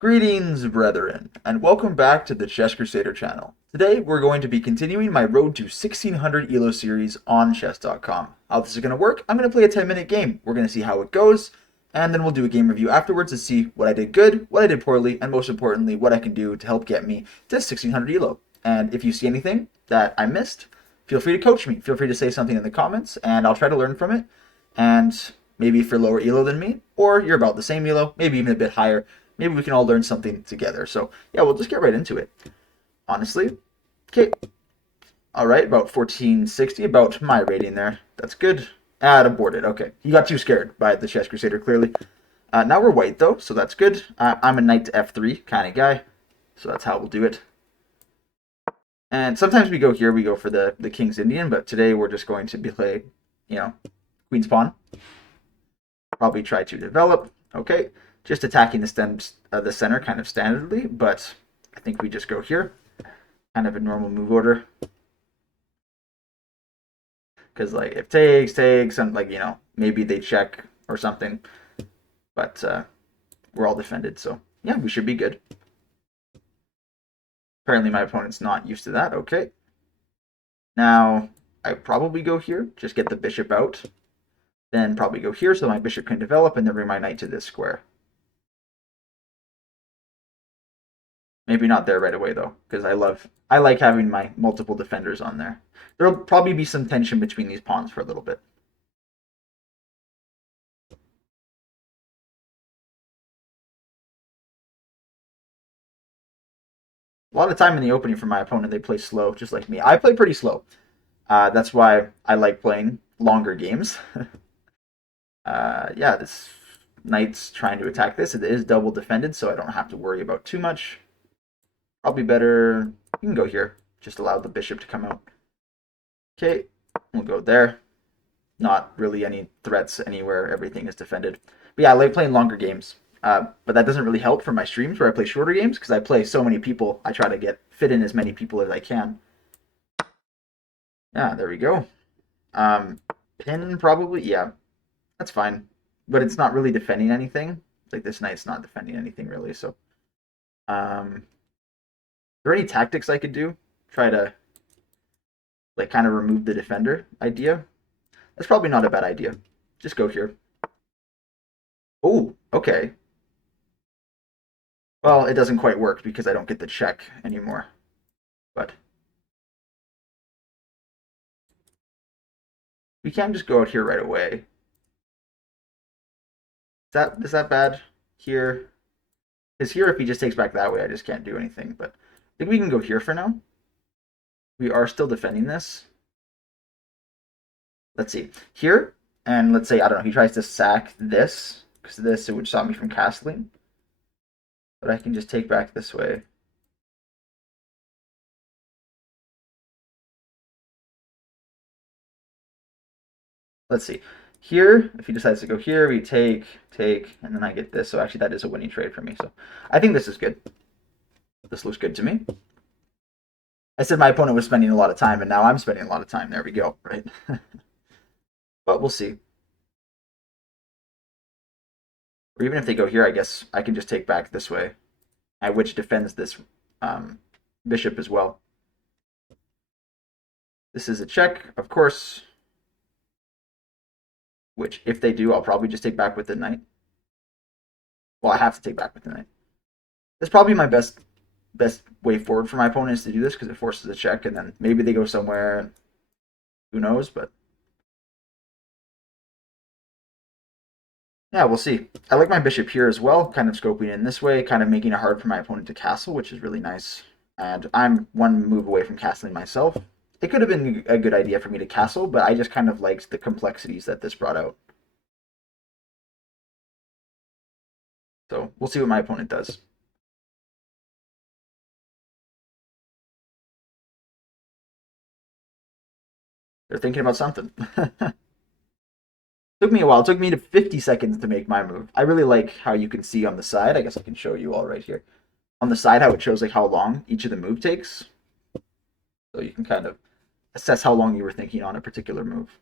Greetings, brethren, and welcome back to the Chess Crusader channel. Today, we're going to be continuing my Road to 1600 ELO series on chess.com. How this is going to work, I'm going to play a 10-minute game. We're going to see how it goes, and then we'll do a game review afterwards to see what I did good, what I did poorly, and most importantly, what I can do to help get me to 1600 ELO. And if you see anything that I missed, feel free to coach me. Feel free to say something in the comments, and I'll try to learn from it. And maybe if you're lower ELO than me, or you're about the same ELO, maybe even a bit higher, maybe we can all learn something together. So yeah, we'll just get right into it. Honestly, okay. All right, about 1460, about my rating there. That's good. Aborted. Okay, he got too scared by the Chess Crusader, clearly. Now we're white, though, so that's good. I'm a knight to f3 kind of guy, so that's how we'll do it. And sometimes we go here, we go for the King's Indian, but today we're just going to play, Queen's Pawn. Probably try to develop. Okay, just attacking the center kind of standardly, but I think we just go here. Kind of a normal move order. Because, like, if takes, and, like, maybe they check or something. But we're all defended, so yeah, we should be good. Apparently my opponent's not used to that. Okay. Now, I probably go here, just get the bishop out. Then probably go here so my bishop can develop, and then bring my knight to this square. Maybe not there right away though, because I like having my multiple defenders on there. There'll probably be some tension between these pawns for a little bit. A lot of time in the opening for my opponent, they play slow, just like me. I play pretty slow. That's why I like playing longer games. Yeah, this knight's trying to attack this. It is double defended, so I don't have to worry about too much. Probably better, you can go here. Just allow the bishop to come out. Okay, we'll go there. Not really any threats anywhere. Everything is defended. But yeah, I like playing longer games. But that doesn't really help for my streams where I play shorter games because I play so many people. I try to fit in as many people as I can. Yeah, there we go. Pin probably, yeah, that's fine. But it's not really defending anything. Like this knight's not defending anything really. So, are there any tactics I could do? Try to like kind of remove the defender idea. That's probably not a bad idea. Just go here. Oh, okay. Well, it doesn't quite work because I don't get the check anymore. But we can just go out here right away. Is that bad here? Because here, if he just takes back that way, I just can't do anything. But I think we can go here for now. We are still defending this. Let's see. Here, and let's say, I don't know, he tries to sack this, because this, it would stop me from castling. But I can just take back this way. Let's see. Here, if he decides to go here, we take, and then I get this. So actually, that is a winning trade for me. So I think this is good. This looks good to me. I said my opponent was spending a lot of time, and now I'm spending a lot of time. There we go, right? But we'll see. Or even if they go here, I guess I can just take back this way, which defends this bishop as well. This is a check, of course, which if they do, I'll probably just take back with the knight. Well, I have to take back with the knight. That's probably my best way forward for my opponent is to do this because it forces a check, and then maybe they go somewhere. Who knows? But yeah, we'll see. I like my bishop here as well, kind of scoping in this way, kind of making it hard for my opponent to castle, which is really nice. And I'm one move away from castling myself. It could have been a good idea for me to castle, but I just kind of liked the complexities that this brought out. So we'll see what my opponent does. They're thinking about something. Took me a while. It took me to 50 seconds to make my move. I really like how you can see on the side. I guess I can show you all right here. On the side, how it shows like how long each of the move takes. So you can kind of assess how long you were thinking on a particular move.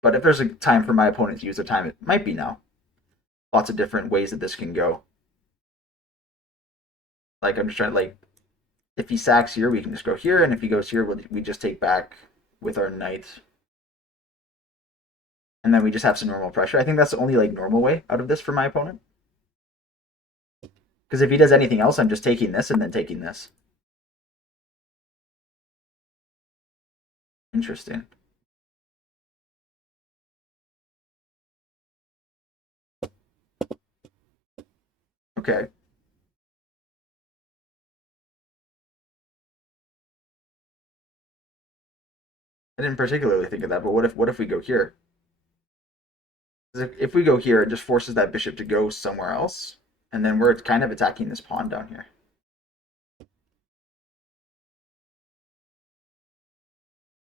But if there's a time for my opponent to use their time, it might be now. lots of different ways that this can go. Like, I'm just trying to, like, if he sacks here, we can just go here, and if he goes here, we just take back with our knight. And then we just have some normal pressure. I think that's the only, like, normal way out of this for my opponent. Because if he does anything else, I'm just taking this and then taking this. Interesting. Okay. I didn't particularly think of that, but what if we go here? If we go here, it just forces that bishop to go somewhere else, and then we're kind of attacking this pawn down here.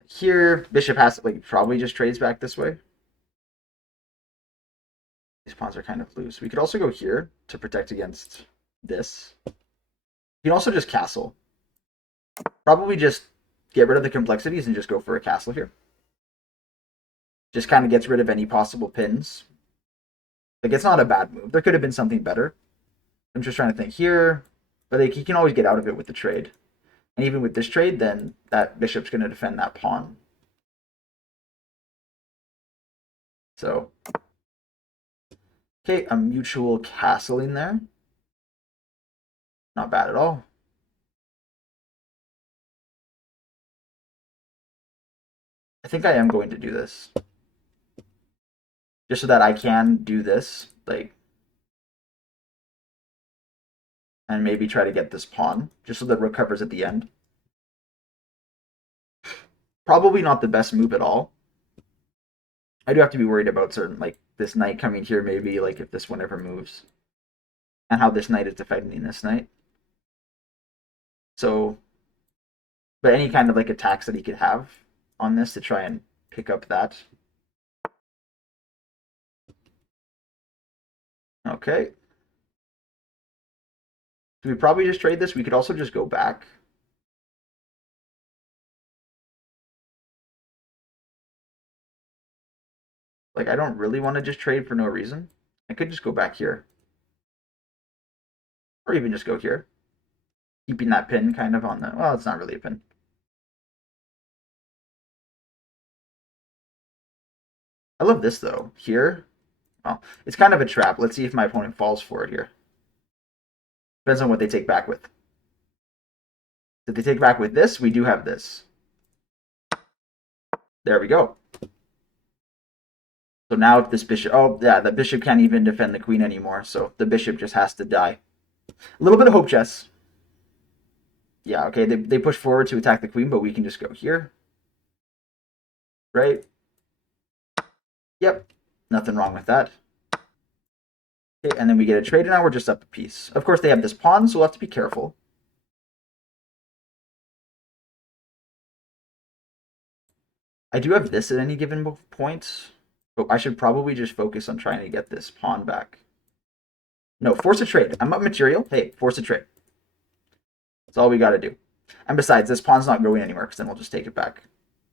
Here, bishop has to, like, probably just trades back this way. These pawns are kind of loose. We could also go here to protect against this. You can also just castle. Probably just get rid of the complexities and just go for a castle here. Just kind of gets rid of any possible pins. Like, it's not a bad move. There could have been something better. I'm just trying to think here. But, like, he can always get out of it with the trade. And even with this trade, then that bishop's going to defend that pawn. So, okay, a mutual castling there. Not bad at all. I think I am going to do this. Just so that I can do this, like, and maybe try to get this pawn, just so that rook covers at the end. Probably not the best move at all. I do have to be worried about certain, like, this knight coming here, maybe, like, if this one ever moves. And how this knight is defending this knight. So, but any kind of, like, attacks that he could have on this to try and pick up that. Okay. So we probably just trade this. We could also just go back. Like, I don't really want to just trade for no reason. I could just go back here. Or even just go here. Keeping that pin kind of on the... Well, it's not really a pin. I love this, though. Here, well, it's kind of a trap. Let's see if my opponent falls for it here. Depends on what they take back with. If they take back with this, we do have this. There we go. So now if this bishop... Oh, yeah, the bishop can't even defend the queen anymore, so the bishop just has to die. A little bit of hope chess. Yeah, okay, they push forward to attack the queen, but we can just go here. Right? Yep, nothing wrong with that. Okay, and then we get a trade, and now we're just up a piece. Of course, they have this pawn, so we'll have to be careful. I do have this at any given point, but I should probably just focus on trying to get this pawn back. No, force a trade. I'm up material. Hey, force a trade. That's all we got to do. And besides, this pawn's not going anywhere because then we'll just take it back.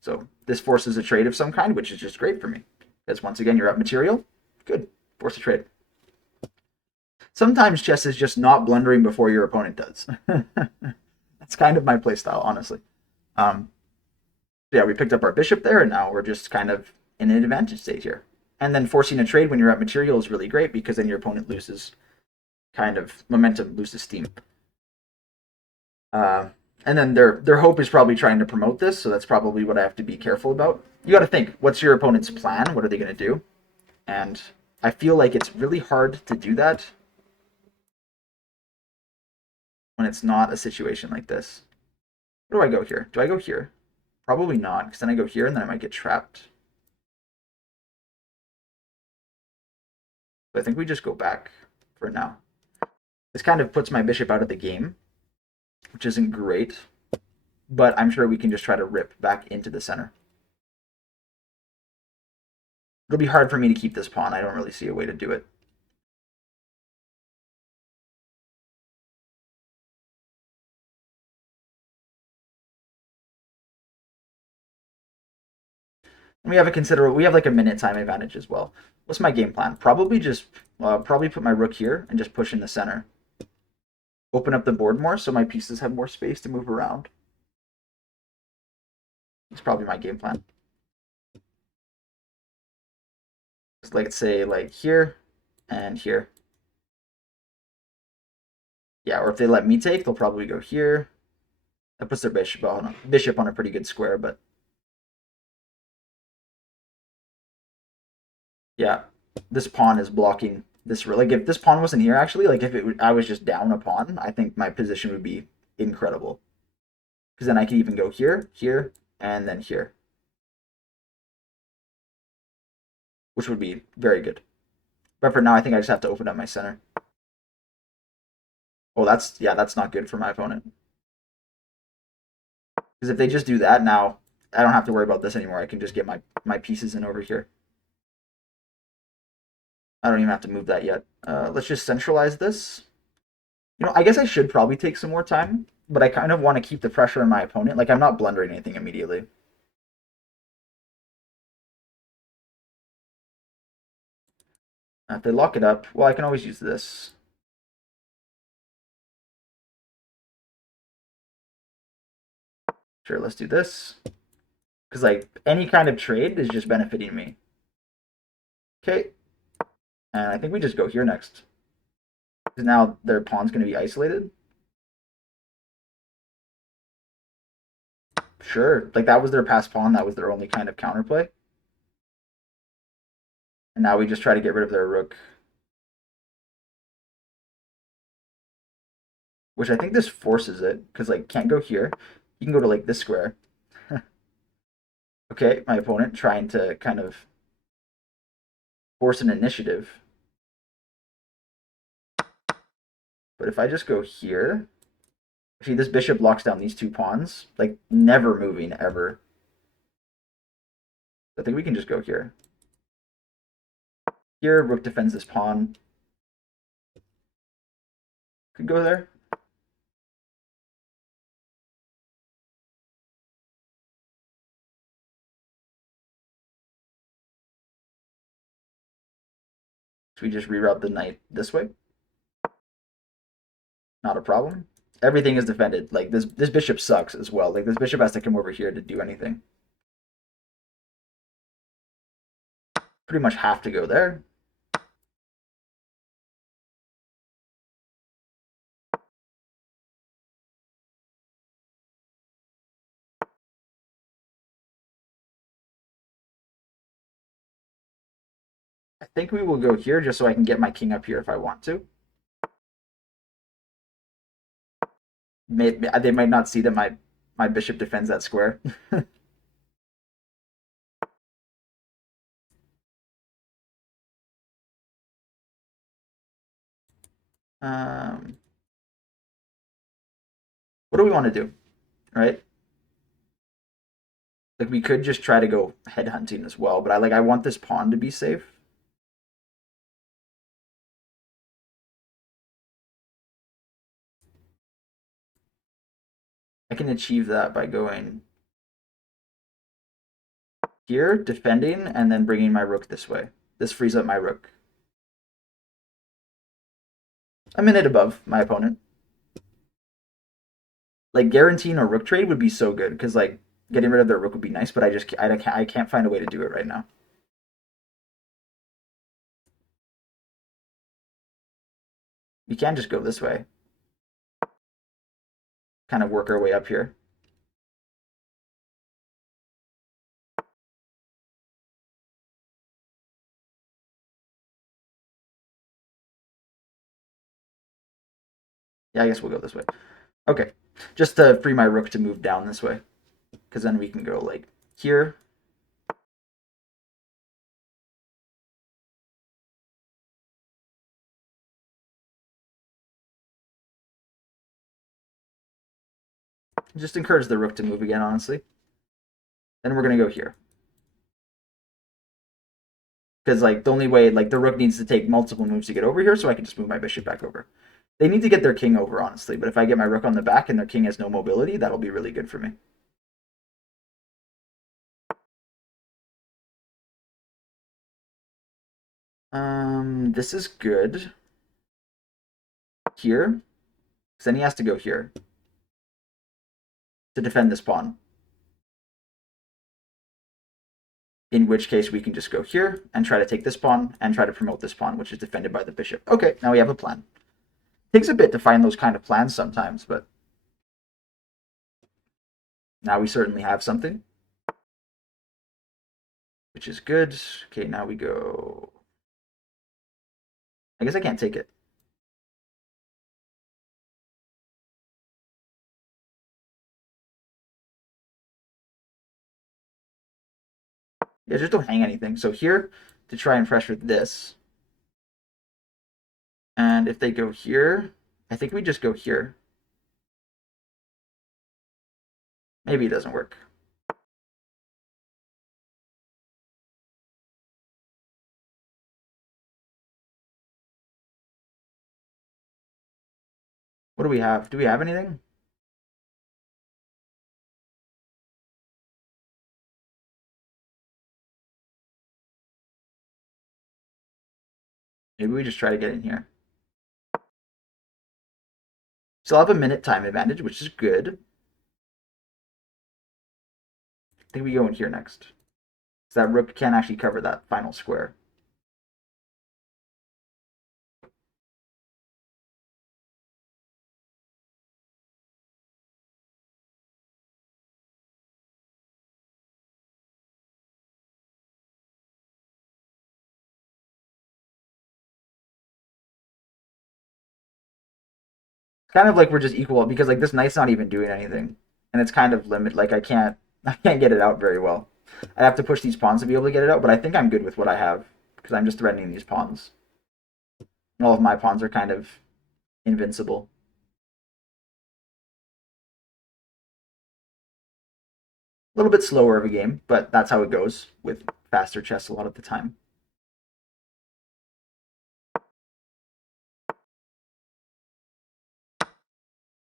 So this forces a trade of some kind, which is just great for me. Because once again, you're up material. Good. Force a trade. Sometimes chess is just not blundering before your opponent does. That's kind of my playstyle, honestly. Yeah, we picked up our bishop there, and now we're just kind of in an advantage state here. And then forcing a trade when you're at material is really great because then your opponent loses kind of momentum, loses steam. And then their hope is probably trying to promote this, so that's probably what I have to be careful about. You got to think, what's your opponent's plan? What are they going to do? And I feel like it's really hard to do that when it's not a situation like this. Where do I go here? Do I go here? Probably not, because then I go here and then I might get trapped. But I think we just go back for now. This kind of puts my bishop out of the game, which isn't great. But I'm sure we can just try to rip back into the center. It'll be hard for me to keep this pawn. I don't really see a way to do it. And we have a considerable, we have like a minute time advantage as well. What's my game plan? Probably just Well, I'll probably put my rook here and just push in the center. Open up the board more so my pieces have more space to move around. It's probably my game plan. Like, say, like here and here. Yeah, or if they let me take, they'll probably go here. That puts their bishop on a pretty good square, but yeah, this pawn is blocking this. Like, if this pawn wasn't here, actually, like if I was just down a pawn, I think my position would be incredible. Because then I could even go here, here, and then here, which would be very good. But for now, I think I just have to open up my center. Oh, that's not good for my opponent. Because if they just do that now, I don't have to worry about this anymore. I can just get my pieces in over here. I don't even have to move that yet. Let's just centralize this. I guess I should probably take some more time, but I kind of want to keep the pressure on my opponent. Like, I'm not blundering anything immediately. If they lock it up, well, I can always use this. Sure, let's do this. Because, like, any kind of trade is just benefiting me. Okay. And I think we just go here next. Because now their pawn's going to be isolated. Sure. Like, that was their passed pawn. That was their only kind of counterplay. And now we just try to get rid of their rook. Which I think this forces it. Because, like, can't go here. You can go to, like, this square. Okay, my opponent trying to kind of force an initiative. But if I just go here, see, this bishop locks down these two pawns, like never moving ever. I think we can just go here. Here, rook defends this pawn. Could go there. So we just reroute the knight this way. Not a problem. Everything is defended. Like this bishop sucks as well. Like this bishop has to come over here to do anything. Pretty much have to go there. I think we will go here just so I can get my king up here if I want to. They might not see that my bishop defends that square. um, what do we want to do, right? Like we could just try to go headhunting as well, but I want this pawn to be safe. I can achieve that by going here, defending, and then bringing my rook this way. This frees up my rook. A minute above my opponent. Like guaranteeing a rook trade would be so good because like getting rid of their rook would be nice, but I can't find a way to do it right now. We can just go this way. Kind of work our way up here. Yeah, I guess we'll go this way. Okay, just to free my rook to move down this way, because then we can go like here. Just encourage the rook to move again, honestly. Then we're gonna go here. Because like the only way, like the rook needs to take multiple moves to get over here, so I can just move my bishop back over. They need to get their king over, honestly, but if I get my rook on the back and their king has no mobility, that'll be really good for me. This is good here, because then he has to go here to defend this pawn. In which case we can just go here and try to take this pawn and try to promote this pawn, which is defended by the bishop. Okay, now we have a plan. Takes a bit to find those kind of plans sometimes, but now we certainly have something, which is good. Okay, now we go... I guess I can't take it. Yeah, just don't hang anything. So here, to try and pressure this. And if they go here, I think we just go here. Maybe it doesn't work. What do we have? Do we have anything? Maybe we just try to get in here. Still have a minute time advantage, which is good. I think we go in here next. So that rook can't actually cover that final square. Kind of like we're just equal because like this knight's not even doing anything, and it's kind of limit. Like I can't get it out very well. I'd have to push these pawns to be able to get it out, but I think I'm good with what I have because I'm just threatening these pawns. And all of my pawns are kind of invincible. A little bit slower of a game, but that's how it goes with faster chess a lot of the time.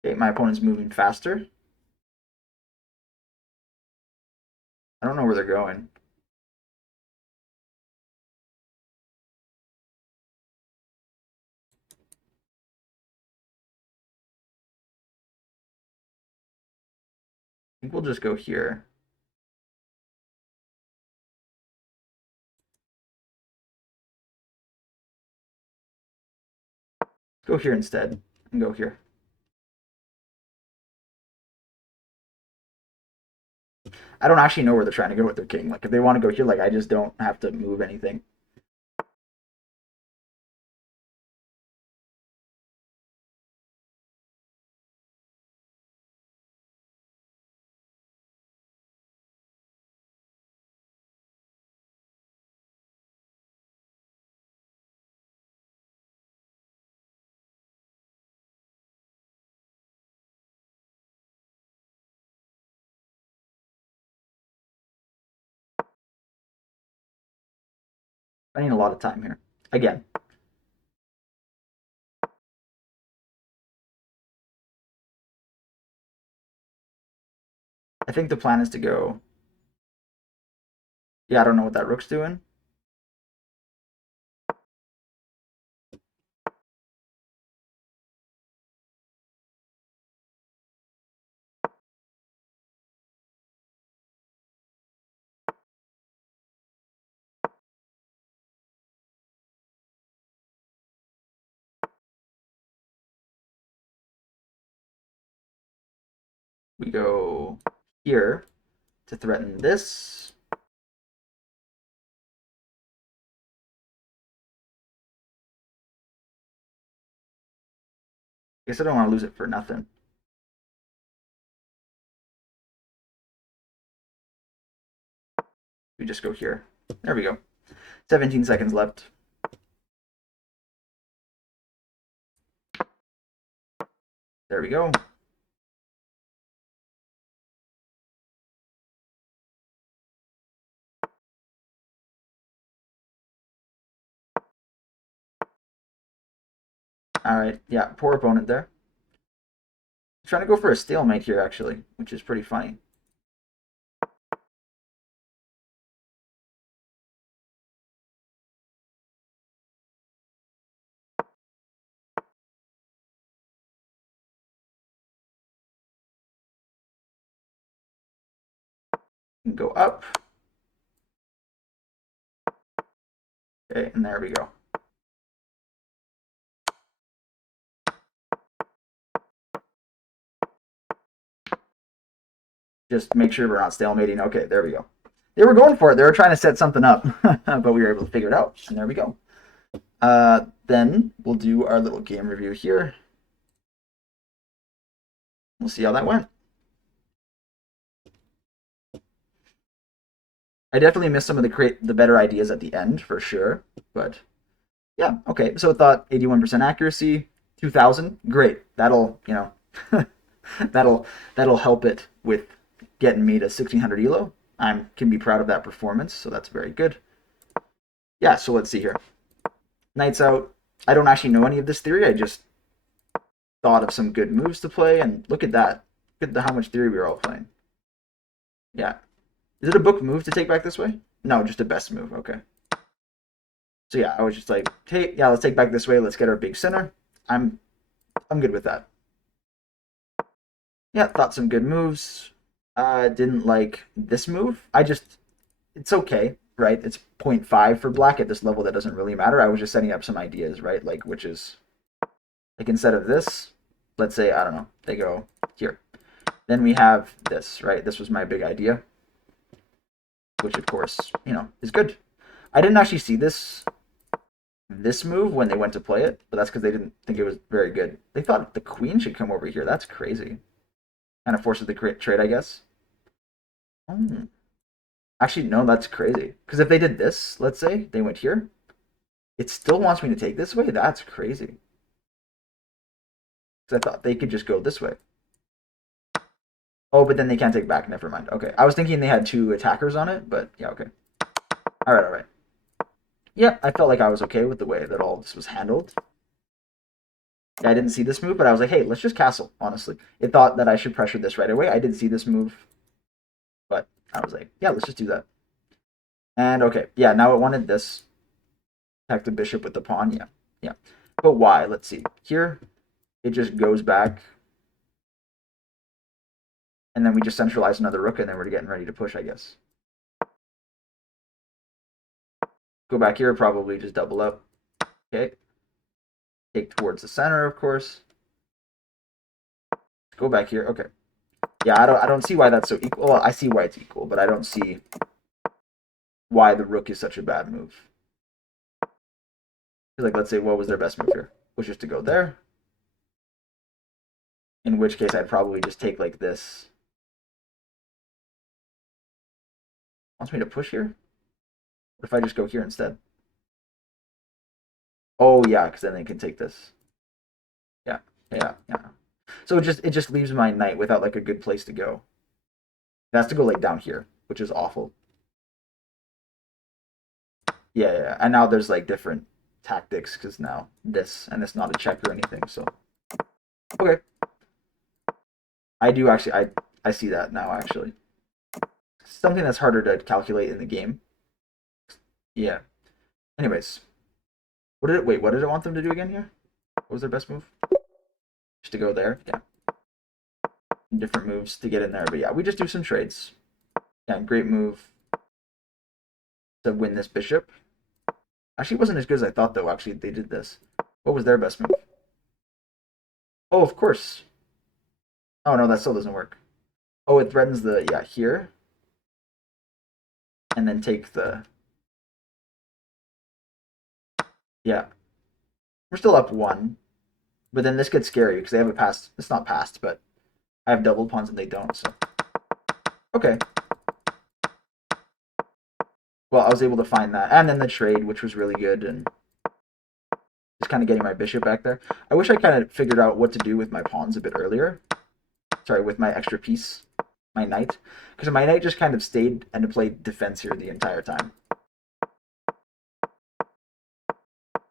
Okay, my opponent's moving faster. I don't know where they're going. I think we'll just go here. Go here instead and go here. I don't actually know where they're trying to go with their king. Like if they want to go here, like I just don't have to move anything. I need a lot of time here. Again. I think the plan is to go... Yeah, I don't know what that rook's doing. We go here to threaten this. I guess I don't want to lose it for nothing. We just go here. There we go. 17 seconds left. There we go. All right. Yeah, poor opponent there. Trying to go for a stalemate here, actually, which is pretty funny. and go up. Okay, and there we go. Just make sure we're not stalemating. Okay, there we go. They were going for it. They were trying to set something up, but we were able to figure it out. And there we go. Then we'll do our little game review here. We'll see how that went. I definitely missed some of the better ideas at the end for sure, but yeah, okay. So I thought 81% accuracy, 2000, great. That'll that'll help it with getting me to 1600 elo. I can be proud of that performance, so that's very good. Yeah, so let's see here. Knights out. I don't actually know any of this theory. I just thought of some good moves to play, and look at that. Look at how much theory we were all playing. Yeah. Is it a book move to take back this way? No, just a best move. Okay. So yeah, I was just like, hey, yeah, let's take back this way. Let's get our big center. I'm good with that. Yeah, thought some good moves. Didn't like this move. It's okay, right? It's 0.5 for black at this level. That doesn't really matter. I was just setting up some ideas, right? Like, which is, like, instead of this, let's say, I don't know, they go here. Then we have this, right? This was my big idea, which of course, is good. I didn't actually see this move when they went to play it, but that's because they didn't think it was very good. They thought the queen should come over here. That's crazy. Kind of forces the trade, I guess. Oh. Actually, no, that's crazy. Because if they did this, let's say, they went here, it still wants me to take this way? That's crazy. Because I thought they could just go this way. Oh, but then they can't take back. Never mind. Okay. I was thinking they had two attackers on it, but yeah, okay. All right, all right. Yeah, I felt like I was okay with the way that all this was handled. I didn't see this move, but I was like, hey, let's just castle, honestly. It thought that I should pressure this right away. I didn't see this move, but I was like, yeah, let's just do that. And okay, yeah, now it wanted this. Attack the bishop with the pawn, yeah. Yeah. But why? Let's see. Here, it just goes back. And then we just centralize another rook, and then we're getting ready to push, I guess. Go back here, probably just double up. Okay. Take towards the center, of course. Go back here. Okay. Yeah, I don't see why that's so equal. Well, I see why it's equal, but I don't see why the rook is such a bad move. Like, let's say, what was their best move here? Was just to go there. In which case, I'd probably just take like this. Wants me to push here? What if I just go here instead? Oh yeah, because then they can take this. Yeah, yeah, yeah. So it just leaves my knight without like a good place to go. It has to go like down here, which is awful. Yeah, yeah. And now there's like different tactics because now this and it's not a check or anything. So okay, I do actually I see that now actually. Something that's harder to calculate in the game. Yeah. Anyways, what did it want them to do again here? What was their best move? Just to go there. Yeah. Different moves to get in there, but yeah, we just do some trades. Yeah, great move to win this bishop. Actually, it wasn't as good as I thought, though. Actually, they did this. What was their best move? Oh, of course. Oh, no, that still doesn't work. Oh, it threatens the, yeah, here. And then take the, yeah. We're still up one. But then this gets scary because they have a passed, it's not passed, but I have double pawns and they don't, so. Okay. Well, I was able to find that. And then the trade, which was really good, and just kind of getting my bishop back there. I wish I kind of figured out what to do with my pawns a bit earlier. Sorry, with my extra piece, my knight. Because my knight just kind of stayed and played defense here the entire time.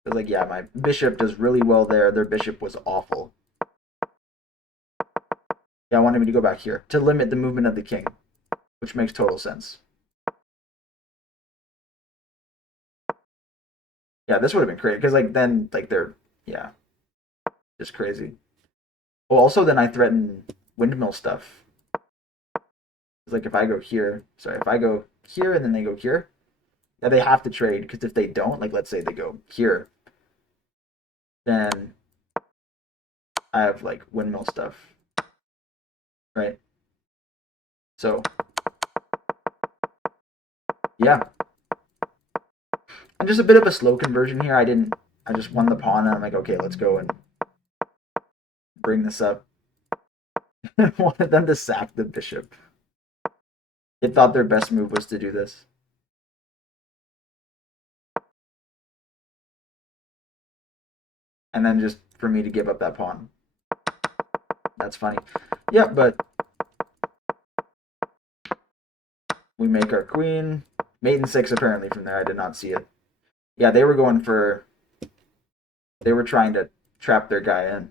It was like, yeah, my bishop does really well there. Their bishop was awful. Yeah, I wanted me to go back here to limit the movement of the king, which makes total sense. Yeah, this would have been great because like then like they're yeah, just crazy. Well, also then I threaten windmill stuff. Like if I go here, sorry, if I go here and then they go here, yeah, they have to trade, because if they don't, like let's say they go here, then I have like windmill stuff, right? So yeah, and just a bit of a slow conversion here. I just won the pawn, and I'm like, okay, let's go and bring this up. I wanted them to sack the bishop. It thought their best move was to do this. And then just for me to give up that pawn. That's funny. Yeah, but we make our queen. Mate in 6 apparently from there. I did not see it. Yeah, they were going for... They were trying to trap their guy in.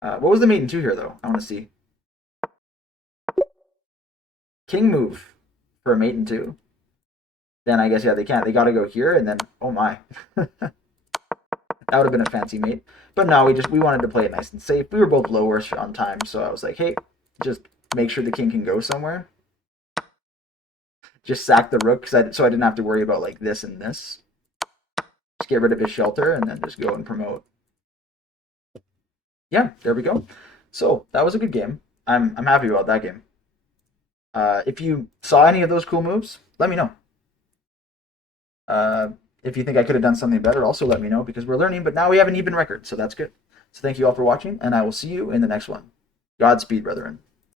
What was the mate in 2 here, though? I want to see. King move for a mate in 2. Then I guess, yeah, they can't. They got to go here, and then... Oh, my. That would have been a fancy mate. But no, we wanted to play it nice and safe. We were both lower on time, so I was like, hey, just make sure the king can go somewhere. Just sack the rook, so I didn't have to worry about like this and this. Just get rid of his shelter and then just go and promote. Yeah, there we go. So that was a good game. I'm happy about that game. If you saw any of those cool moves, let me know. If you think I could have done something better, also let me know, because we're learning, but now we have an even record, so that's good. So thank you all for watching, and I will see you in the next one. Godspeed, brethren.